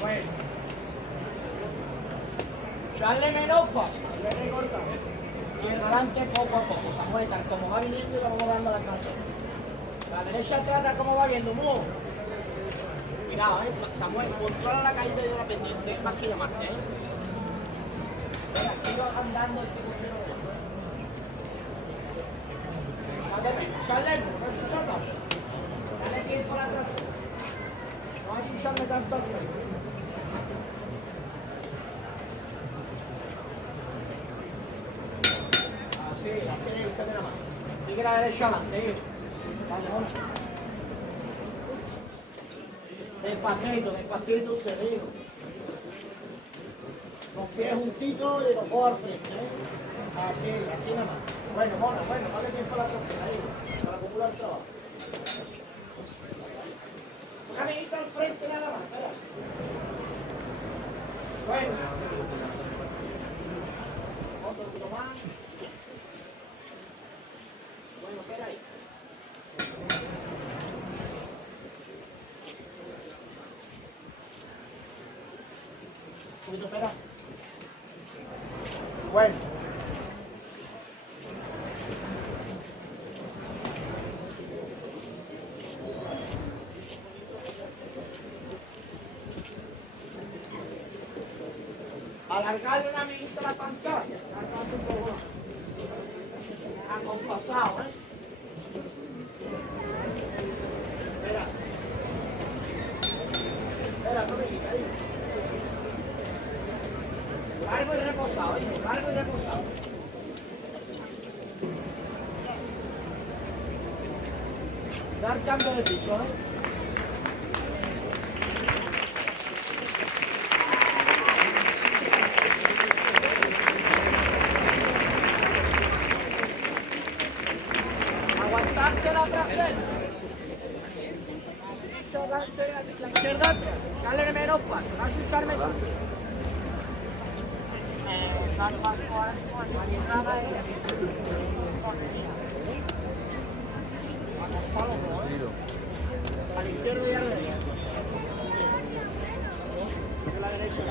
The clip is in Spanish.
Bueno. Darle menos paso, y el adelante poco a poco, Samuel, tal como va viniendo y le vamos dando la canción. La derecha trata como va viendo, muy. Cuidado, Samuel, controla la caída de la pendiente, más que llamarte, Mira, aquí va andando el segundo. Sale, no es Susana. Dale que ir por atrás. No es Susana tanto aquí. Así, usted de la mano. Sigue la derecha adelante, Dale, Moncho. Despacito, usted, digo. Los pies juntitos y los codos al frente, Así nada más. Bueno, dale tiempo a la trasera, para acumular trabajo. Un caminito al frente nada más, espera. Bueno. Otro poquito más. Bueno, espera ahí. Un poquito, espera. Bueno. Alargarle una amiguita la pantalla. Alargarse un poco más. Acompasado, Espera. Espera, no me digas, Largo y reposado, largo y reposado. Dar cambio de piso, Aguantarse la trasera. La izquierda, dale menos paso, vas a usar menos. A la izquierda y a la derecha. A la derecha.